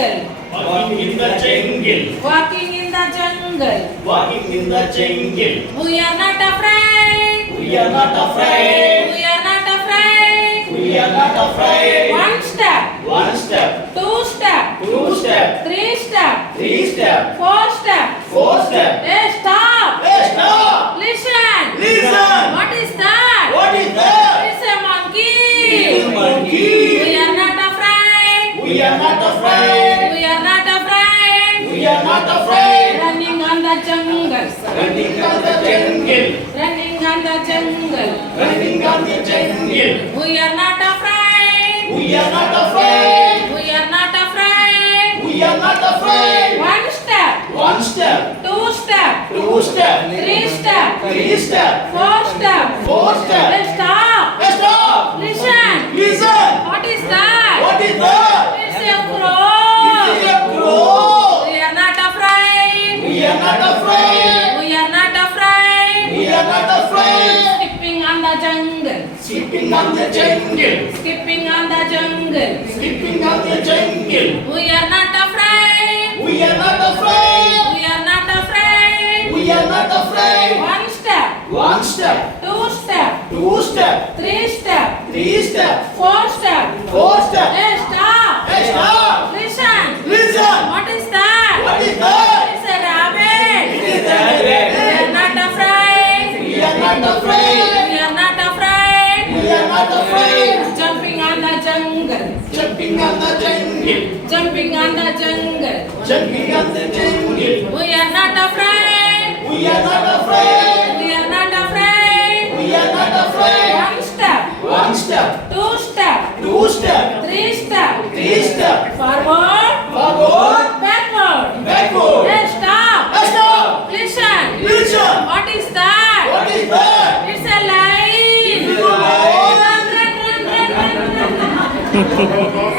jungle. Walking in the jungle. Walking in the jungle. Walking in the jungle. We are not afraid. We are not afraid. We are not afraid. We are not afraid. One step. One step. Two step. Two step. Three step. Three step. Four step. Four step. Hey, stop. Hey, stop! Listen. Listen! What is that? What is that? It's a monkey. It's a monkey. We are not afraid. We are not afraid. We are not afraid. We are not afraid. Running on the jungle. Running on the jungle. Running on the jungle. Running on the jungle. We are not afraid. We are not afraid. We are not afraid. We are not afraid. One step. One step. Two step. Two step. Three step. Three step. Four step. Four step. Hey, stop. Hey, stop! Listen. Listen! What is that? What is that? It's a crow. It is a crow. We are not afraid. We are not afraid. We are not afraid. We are not afraid. Skipping on the jungle. Skipping on the jungle. Skipping on the jungle. Skipping on the jungle. We are not afraid. We are not afraid. We are not afraid. We are not afraid. One step. One step. Two step. Two step. Three step. Three step. Four step. Four step. Hey, stop. Hey, stop! Listen. Listen! What is that? What is that? It's a rabbit. It is a rabbit. We are not afraid. We are not afraid. We are not afraid. We are not afraid. Jumping on the jungle. Jumping on the jungle. Jumping on the jungle. Jumping on the jungle. We are not afraid. We are not afraid. We are not afraid. We are not afraid. One step. One step. Two step. Two step. Three step. Three step. Forward. Forward. Backward. Backward. Hey, stop. Hey, stop! Listen. Listen! What is that? What is that? It's a lion. It is a lion. Run, run, run, run, run, run.